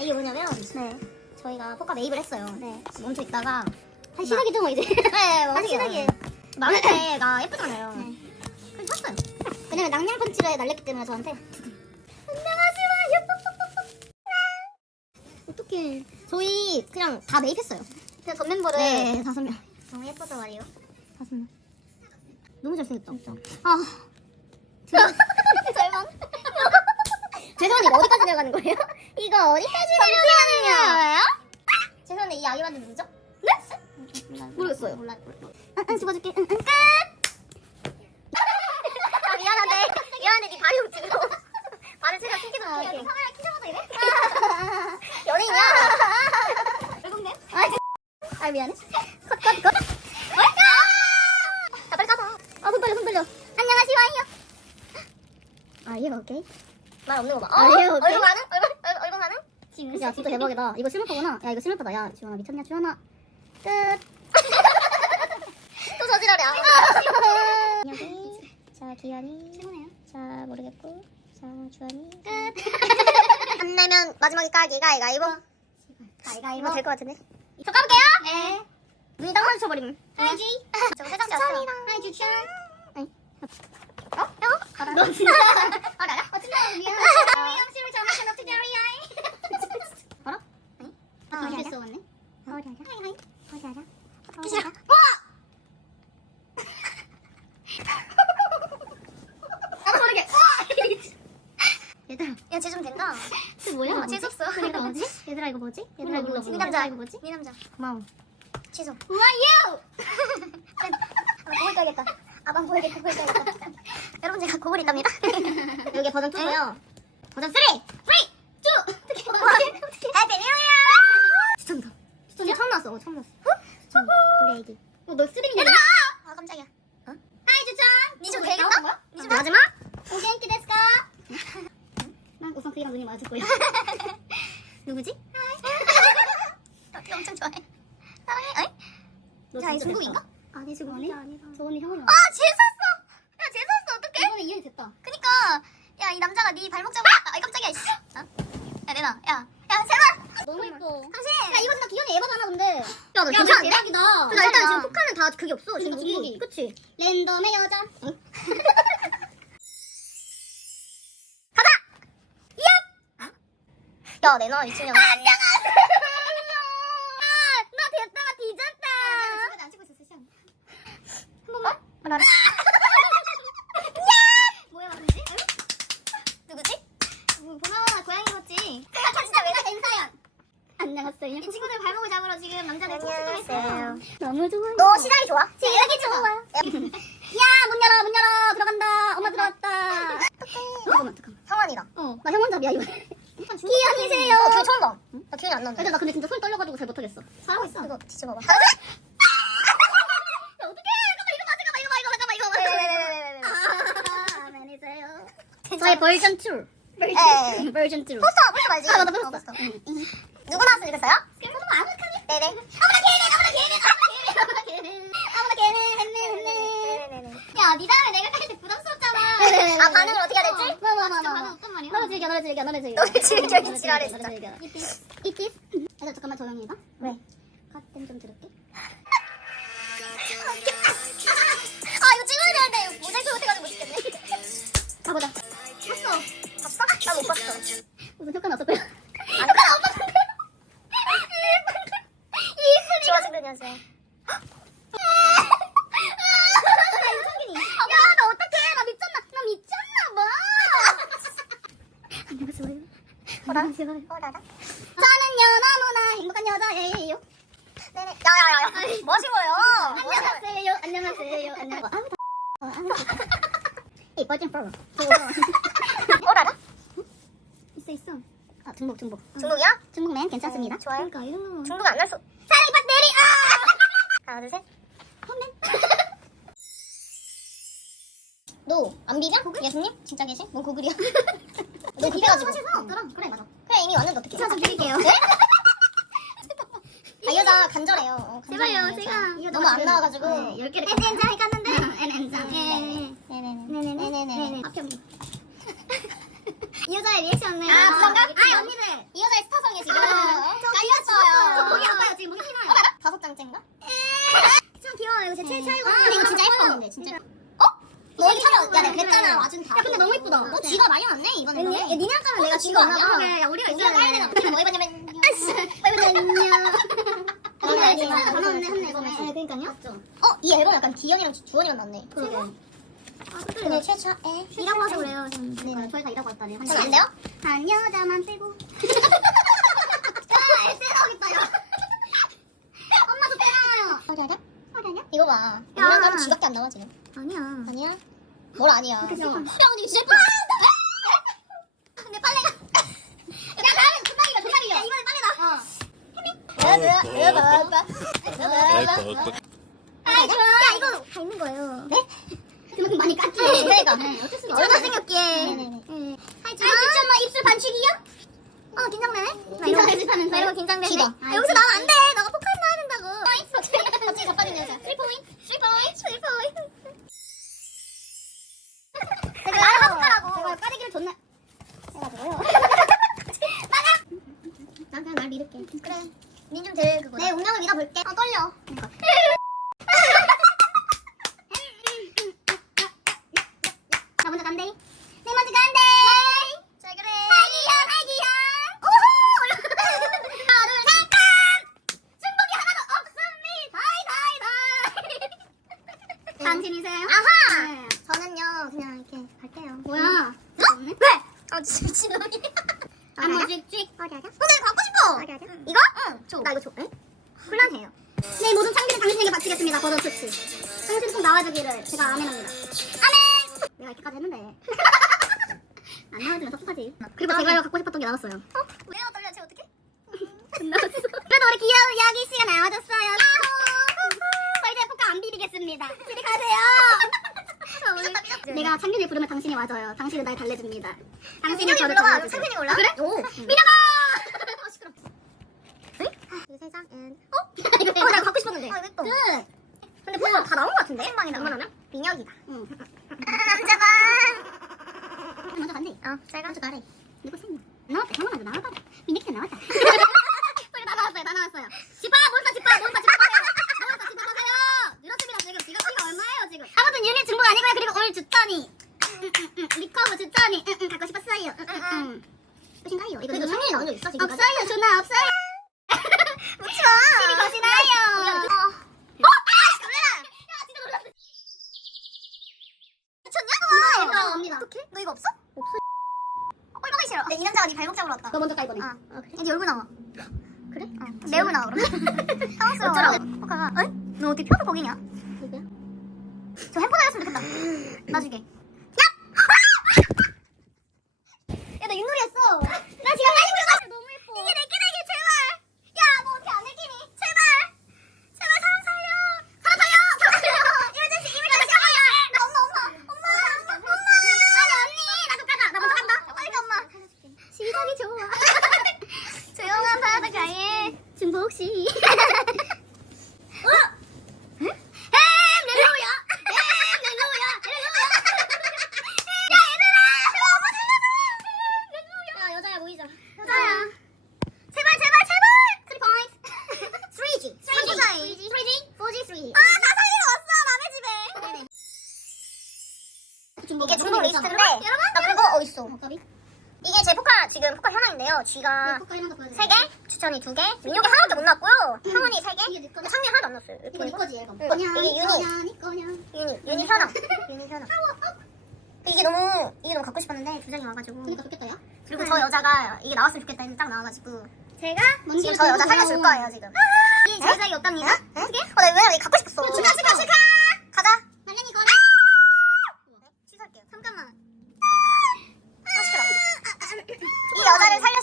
이게 뭐냐면 네. 저희가 포카 매입을 했어요. 네. 멈춰 있다가 한 시작이죠 뭐 이제. 네, 한 시작이에요. 마음의 때가 예쁘잖아요. 네. 그래서 샀어요. 왜냐면 낭냥 펀치를 날렸기 때문에 저한테. 어떡해. 저희 그냥 다 매입했어요. 그냥 전 멤버를 네, 다섯 명. 너무 예뻐서 말이에요. 다섯 명. 너무 잘생겼다. 아, 절망. 죄송한데 이거 어디까지 내려가는 거예요? 이거 어디까지 내려가는 거예요? 죄송한데 이 아기만두 누구죠? 네? 모르겠어요. 몰라. 응, 응, 집어줄게. 응, 응, 끝! 아 미안한데 미안한데 네 발이 움직여. 발을 제가 튕기도 아. 카메라 켜자마자 이래? 연예인이야? 외국네? 아, 미안해. 컷, 컷, 컷. 자 빨리 까봐. 아, 손 떨려, 손 떨려. 안녕하세요. 아, 오케이. 말 없는 거 봐. 아, 어? 예, 오케이. 얼굴 가능? 얼굴 지금 야, 진짜 대박이다. 이거 실물거구나. 야, 이거 실물거다. 야, 주원아, 미쳤냐, 주원아. 끝. 또 저지랄이야. 여기. 자, 기현이. 최고네요. 자, 모르겠고. 자, 주원이. 끝. 안 내면 마지막에 까기 가위가위보. 가위가위보. 이거 될것 같은데. 저 까볼게요. 네. 눈이 딱 마주쳐버림. 하이지. 저 세상 잤어. 하이지 춘. 어? 어? 알아. 너 진짜. 알아 알아? 어쩐 날 미안. 음식을 정확히 어떻게 알아야 알아? 아, 어디 알아? 써 왔네? 어디 알아? 하이 하이. 어디 알아? 기시야. 와! 나도 모르게. 얘들아, 야, 쟤좀 된다. 그 뭐야? 어, 뭐지? 재수없어. 뭐지? 얘들아, 이거 뭐지? 얘들아, 이거 뭐지? 이 남자. 이거 뭐지? 이 남자. 고마워. 취소. 우와, 유! 아, 고글 떠야겠다. 아방 보여야겠다, 고글 떠야겠다. 여러분, 제가 고글 있답니다. 여기 버전 2고요. 버전 3! 3, 2, 1. 해피 뉴 이어! 추천다. 추천이 처음 나왔어. 어, 처음 나왔어. 추천. 애기. 어, 너 쓰리밍 얘들아! 아, 깜짝이야. 어? 하이, 주천! 니좀 되겠다? 니좀 마지막? 오겐키 데스까? 난 우선 그이랑 눈이 마주쳤고요. 누구지? 엄청 좋아해. 사랑해. 너 자, 이 진짜 중국인가? 됐다. 아니, 중국 아니? 저 언니 형이야. 아, 쟤 샀어! 야, 쟤 샀어, 어떡해? 이번에 이해이 됐다. 그니까, 야, 이 남자가 네 발목 잡았다. 아이, 깜짝이야, 씨. 어? 야, 내놔. 야, 야, 세마! 너무 예뻐. 당신! 야, 이거 진짜 기현이 에바잖아, 근데. 야, 너 야, 괜찮은데? 대박이다. 근데 일단. 지금 포카는 다 그게 없어. 그러니까, 중국이. 중국이. 그치? 랜덤의 여자. 야, 내놔, 미친년아. 안녕하세요! 아, 나 됐다, 나 뒤졌다. 안 찍고 있었어, 시험. 한 번만? 알아. 뭐야, 언니? 누구지? 뭐, 고마워, 고양이 같지? 아, 진짜 왜 나, 인사연. 안녕하세요. 이 친구들 발목을 잡으러 지금 남자들 통수도 했어요. 너무 좋아요. 너 시장이 좋아? 시작이 좋아. 야, 문 열어, 문 열어. 들어간다. 엄마 들어왔다. 잠깐만, 잠깐만. 성환이다. 어, 나 형원잡이야, 이거. 기현이세요. 어, 그 처음 봐. 나 기현이 안 나는데. 근데 나 근데 진짜 손 떨려가지고 잘 못하겠어. 잘하고 있어. 이거 뒤집어봐. 야, 어떡해. 잠깐만, 이거 봐, 잠깐만, 이거 봐, 이거 봐, 이거 봐. 아, 매니저요. 저의 버전 2. 에. 버전 2. 포스터, 포스터 알지? 아, 맞다, 어, 포스터. 누구 나왔으면 좋겠어요? 너무 아늑하네. 네네. 아무나 걔네, 아무나 걔네, 아무나 걔네, 아무나 걔네, 했네, 했네. 네네네. 야, 니 다음에 내가 깔때 부담스럽잖아. 아, 반응을 어떻게 해야 될지? 뭐, 뭐, 뭐, 진짜 뭐. 반응 어떤 말이야? 너를 즐겨, 너를 즐겨, 너를 즐겨. 너를 즐겨, 이 지랄해, 진짜. 이티스. 이티스. 잠깐만 조용히 해봐. 왜? 갓댐 좀 들을게. 저는요, 너무나 행복한 여자예요. 네네. 야야야야. 뭐 하신 거예요? 안녕하세요. 안녕하세요. 안녕. 아, 아, 아. 이 버진 프로. 뭐라라? 있어 있어. 아, 중복 중복. 중독이야? 중복맨 괜찮습니다. 음, 좋아요. 그러니까 이런 거. 중독이 안날 수. 사랑이 배터리. 아! 하나 둘 셋. 너안 비벼? 예수님? 진짜 계신? 뭔 고글이야? 너. 사실 상관없더라. 그래 맞아. 그래 이미 왔는데 어떡해? 제가 좀 드릴게요. 네? 아, 이 여자 간절해요. 어, 제발요, 간절해요, 제가. 여자. 너무 안 나와가지고. 네, 열 개를 엔장 깠는데. 네. 네네네. 네네네. 앞에 이 여자의 리액션은 아, 부담감? 아, 언니들. 이 여자의 스타성이 지금 깔렸어요. 저 목이 아파요. 지금 목이 피나요. 다섯 장째인가? 참 귀여워요. 이거 제 최애 차이거든요. 아, 이거 진짜 예뻐 근데 진짜. 어? 너 이거 촬영 야 내가 그랬잖아 와준 다. 야, 근데 너무 예쁘다. 너 쥐가 많이 왔네 이번에. 웬일? 야, 니네 아까는 내가 쥐가 봐. 야, 우리가 우리가 있어야 까야 돼. 되나? 뭐 해봤냐면. 너무 너무 알지. 알지. 다 나왔네, 한 앨범에. 네, 그러니까요. 어? 이 앨범 약간 기현이랑 주원이랑 났네. 그러게. 아, 오늘 최초에 일하고 와서 그래요. 네네. 저희 다 일하고 왔다네요. 한 전안 돼요? 한 여자만 빼고. 야, 에세하겠다, 야. 엄마도 빼놔요. 어디 하냐? 어디 하냐? 이거 봐. 이만 가면 쥐밖에 안 나와 지금. 아니야. 아니야? 뭘 아니야? 야 근데 이거 진짜 예쁘다. 근데 빨래가. 야 나는 금방이가 금방이야. 야, 이번에 빨리 나. 어. 아, 좋아. 야, 이거 다 있는 거예요. 네? 그만큼 많이 깠지. 그러니까. 네, 어쩔 수가 없어. 생겼게. 네네네. 네. 하이, 미쳤나? 입술 반칙이야? 어, 긴장되네. 긴장되지 하면서. 나 이러고 긴장되네. 기가. 아, 여기서 나오면 안 돼. 너가 포카스 나야 된다고. 갑자기 자빠지네, 까리기를 존나. 해가지고요. 난 그냥 날 믿을게. 그래. 닌좀될 그거. 내 운명을 믿어볼게. 어 떨려. 나 먼저 간대. 내 먼저 간대. 잘 그래. 하기현 하기현. 오호. 하나 둘 잠깐. 중복이 하나도 없습니다. 다이 다이 다이. 당신이세요? 아하. 네. 저는요 그냥 이렇게 갈게요. 뭐야? 왜? 아 진짜 미친놈이. 한번 찍찍. 어디 하자? 어, 나 이거 갖고 싶어. 어디 하자? 이거? 응. 줘. 나 이거 줘. 응? 혼란해요. 네, 모든 창기를 당신에게 바치겠습니다. 버전 수치. 당신 꼭 나와주기를 제가 아멘합니다. 아멘. 내가 이렇게까지 했는데. 안 나와주면 섭섭하지. 그리고 제가 이거 갖고 싶었던 게 나왔어요. 어? 왜요? 떨려. 쟤 어떻게? 나왔어. 그래도 우리 귀여운 야기 씨가 나와줬어요. 저 이제 포카 안 비비겠습니다. 집에 가세요. 미쳤다. 내가 창균이 부르면 당신이 와줘요. 당신은 날 달래줍니다. 당신이 민혁이 저를 불러봐. 달래주죠. 창균이 올라? 그래? 오. 민혁아! 어 시끄러. 이 세상엔. 어? 이거 어, 나 갖고 싶었는데. 아, 왜 또? 네. 근데 뭐가 다 나온 생방이 나와. 웬만하면? 민혁이다. 응. 남자가. 먼저 간대. 어, 잘 가. 먼저 가래. 누구 생냐? 나왔다. 형아도 나왔다. 민혁이 나왔다. 저기 다 나왔어요. 다 나왔어요. 몬스터 집합하세요! 몬스터 집합하세요! 늘었습니다. 지금. 지금 피가 얼마예요 지금? 아무튼 유닛 중복 아니고요. 그리고 올 응. 리커브 응. 갖고 싶었어요. 응, 응, 응. 끝인가요? 이거 창균이 나온 적 있어, 지금? 없어요. 전화 없어요. 묻지 마. 집이 거시나요? 어. 어? 아이씨, 놀래라. 야, 진짜 놀랐어. 미쳤냐? 아, 와. 이거 옵니다. 어떡해? 너 이거 없어? 없어. 꼴 보기 싫어. 내이 남자가 네 발목 잡으러 왔다. 너 먼저 가 이번에. 아. 아, 그래? 네 얼굴 나와. 그래? 어. 내 얼굴 나와, 그럼. 당황스러워. 어쩌라고? 오빠가, 응? 너 어떻게 표를 거기냐? 누구야? 저 핸폰 알렸으면 좋겠다. 놔주게. 야! 야, 나 윷놀이 했어. 나 지금 많이 불렀어. 너무 예뻐. 이게 내 끼다기, 제발. 야, 뭐 어떻게 안 내끼니? 제발. 제발 사람 살려. 사람 살려. 사람 살려. 이효진 씨, 이미 다시 한 번이야. 나 엄마, 엄마. 엄마. 엄마. 아니, 언니. 나도 가자. 나 먼저 간다. 빨리 가, 엄마. 시작이 좋아. 조용한 바다 가에. 중복 씨. 어? 햄, 렐로우야. 햄, 렐로우야. 렐로우야. 야, 얘들아. 엄마 살려줘. 렐로우야. 야 여자야 모이자. 여자야. 제발 제발 제발. 3 포인트. 3G. 3G. 3G. 3G. 4G 3. 아, 나 살리러 왔어. 남의 집 에. 중복. 이게 중복 리스트인데 나 그거 어디 있어? 까비? 이게 제 포카 지금 포카 현황인데요. 쥐가 거 보여줘. 3개, 추천이 2개, 민혁이 하나밖에 못 나왔고요. 형원이 3개, 이게 내 거다. 창민 하나도 안 나왔어요. 이거 네 거지 얘가. 응, 이게 유니. 거냐 니 거냐. 유니, 유니 현황. 유니 현황. 이게 너무 이게 너무 갖고 싶었는데 두 장이 와가지고 그러니까 좋겠다 야. 그리고 저 여자가 이게 나왔으면 좋겠다 했는데 딱 나와가지고 제가 지금 저 여자 살려줄. 거예요 지금 이 제작이 없답니다 어떻게? 어나 왜 이거 갖고 싶었어 축하, 축하, 축하! 가자 말랭이 거라.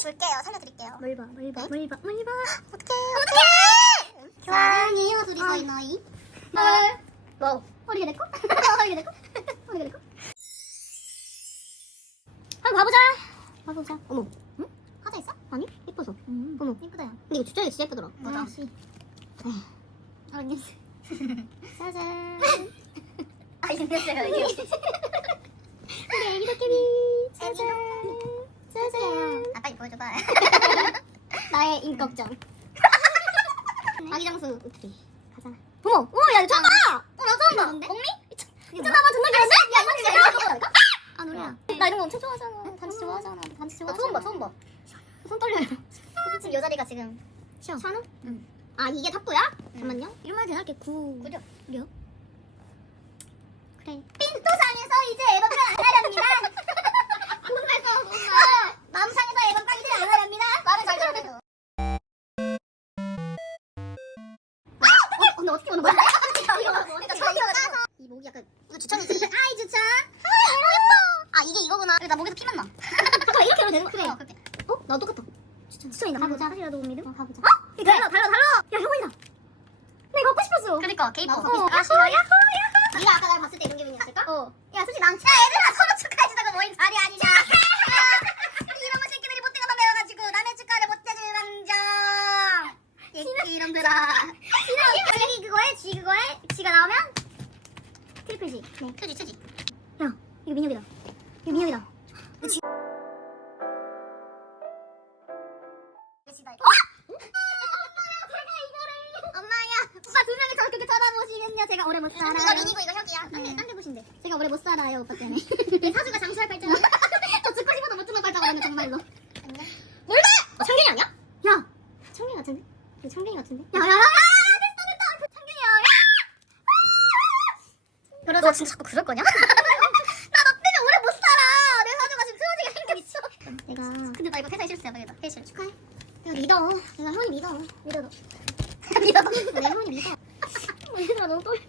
줄게요 살려드릴게요 뭘 봐, 뭘 봐, 뭘 봐, 뭘 봐. 어떡해 어떡해 사랑해요 둘이 사이 나이. 헐 뭐? 어리게 내꺼? 어리게 내꺼? 어리게 내꺼? 한번 봐보자. 봐보자. 어머. 응? 하자 있어? 아니? 예뻐서. 음. 어머. 예쁘다. 야. 근데 이거 주차기 진짜 예쁘더라. 맞아. 씨. 아, 냄새. 짜잔. 아 이겼어요 이게 우리 애기 도깨비. 짜잔. 짜잔. 아 빨리 보여줘봐 나의 인격정. 아기장수 우트리. 가자. 어머, 어머, 야, 이거 처음 봐! 어, 나 처음 봐. 뭔데? 엉미? 나만 존나 귀여운데? 야, 이거 진짜 귀여워. 아, 노래야. 나 이런 거 엄청 좋아하잖아. 단지 좋아하잖아. 단지 좋아하잖아. 처음 봐, 처음 봐. 손 떨려요. 지금 요 자리가 지금 쉬어. 찬우? 응. 아, 이게 탑도야? 응. 잠깐만요. 이런 말 대할게. 구. 구려. 구려? 그래. 빈토상에서 이제 앨범을 안 하렵니다. 궁금해서, 궁 마음상에서 앨범 까기를 안 하렵니다. 말을 잘 들어요. 어, 근데 어떻게 보는 거야? 그러니까 저 이거 까서 이 목이 약간. 이거 추천이지. 아이, 주차. 아 이게 이거구나. 그래 나 목에서 피만 나. 잠깐, 이렇게 하면 되는 거 그래. 그래. 그렇게. 어? 나 똑같아. 추천. 추천이다. 가보자. 사실라도 못 믿음? 어, 가보자. 이거 달라 달라 달라. 야, 형이다. 나 이거 갖고 싶었어. 그러니까 게이퍼. 어, 야호, 야호, 야호. 네가 아까 날 봤을 때 이런 기분이었을까? 어. 야 솔직히 난 야, 얘들아 서로 축하해주다가 모인 자리 아니냐. 얘 이놈들아. 자기 그거에, 지 그거에, 지가 나오면 트리플 G. 네. 투지 투지. 야, 이거 민혁이다. 이거 민혁이다. 엄마야. 오빠 두 명이 저렇게 쳐다보시면요. 제가 오래 못 이거 살아요. 민이고 이거 혁이야. 네. 딴데 보신대. 제가 오래 못 살아요, 오빠 때문에. 내 사주가 장수할 발전. 저 죽고 싶어도 못 죽는 발자국이네, 정말로. 몰라. 어, 창균이 아니야? 야! 창균이 같은데? 이거 창균이 같은데? 야, 야, 야! 야! 됐어, 됐다! 그 창균이야. 야! 너 진짜 자꾸 그럴 거냐? 나 너 때문에 오래 못 살아. 내 사주가 지금 틀어지게 생겼어. 내가, 근데 나 이거 회사에 실수야. 나 이거 회실. 축하해. 내가 믿어. 내가 형이 믿어. 믿어, 너. 믿어. 내가 형이 믿어. 어, 얘들아, 너무 떨려.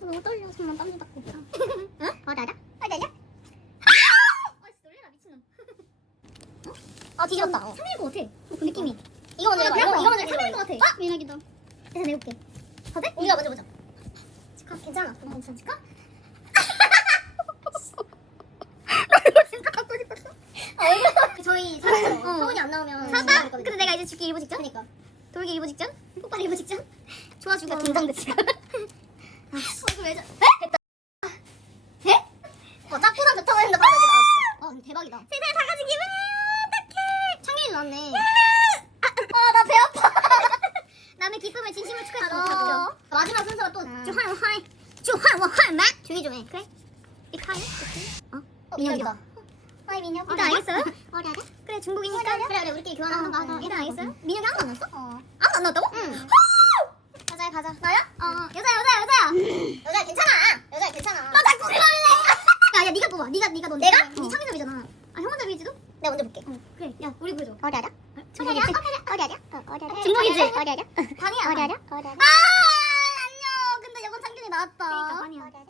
너무 떨려. 정말 땀이 닦고. 응? 어, 나다? 아? 아, 놀래라, 미친놈. 아, 뒤졌다. 어. 창균일 것 같아. 어, 그 느낌이. 이거 먼저 해봐. 이거, 이거 먼저 창균일 것 해봐. 같아. 민혁이다. 그래서 내가 볼게. 거대? 우리가 먼저 보자. 괜찮아. 어, 괜찮아. 저희 어. 서운이 안 나오면 사다? 근데 내가 이제 죽기 일보 직전? 그러니까. 돌기 일보 직전? 폭발 일보 직전? 좋아주고 긴장됐지. 아, 어, 이거 왜 저... 에? 어, 짝꿍한 좋다고 했는데 바로 이렇게 나왔어. 어, 근데 대박이다. 세상에 다 같이 기분이에요. 어떡해. 창민이 나왔네. 아, 나 배 아파. 남의 기쁨에 진심을 축하해서 어. 못하죠. 마지막 순서가 또 음. 주환 화이 주환 화이 막 조용히 좀 해. 그래? 이카이? 어? 어, 민혁이다. 하이 민혁. 일단 알겠어요? 어려라? 그래 중복이니까. 그래, 그래, 우리끼리 교환하는 거 하자. 일단 알겠어요? 민혁이 아무도 안 나왔어? 어. 아무도 안 나왔다고? 응. 가자 가자. 나야? 어 여자 여자 여자야. 여자 괜찮아. 여자 괜찮아. 나 자꾸 그럴래. 야야 네가 뽑아. 네가 네가 너. 내가? 네 창민잡이잖아. 아 형은 잡이지도? 내가 먼저 볼게. 어 그래. 야 우리 보여줘. 어려라? 어려라? 어, 어려라? 중복이지? 어려라? 반이야. 어려라? 어려라? 아 안녕. 근데 이번 창균이 나왔다. 그러니까. 어려라?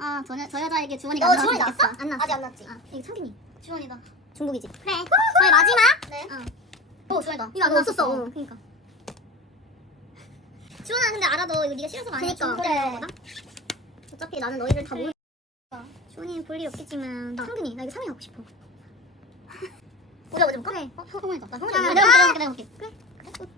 아, 저, 여- 저 여자에게 주원이가 너안 나왔어? 안 나왔어. 아직 안 나왔지? 아, 이거 창균이. 주원이다. 중복이지. 그래. 저희 마지막. 네. 어. 오, 주원이다. 이거 안 나왔었어. 어, 그니까. 주원아, 근데 알아, 너 이거 네가 싫어서가 아니야. 그니까. 그래. 거다. 어차피 나는 너희를 다 모르. 주원이는 볼 일이 없겠지만 나 창균이 나 이거 3위 하고 싶어. 우리가 먼저 볼까? 그래. 어, 성훈이다. 나 야, 성훈이 내가 볼게, 내가 볼게, 내가 볼게.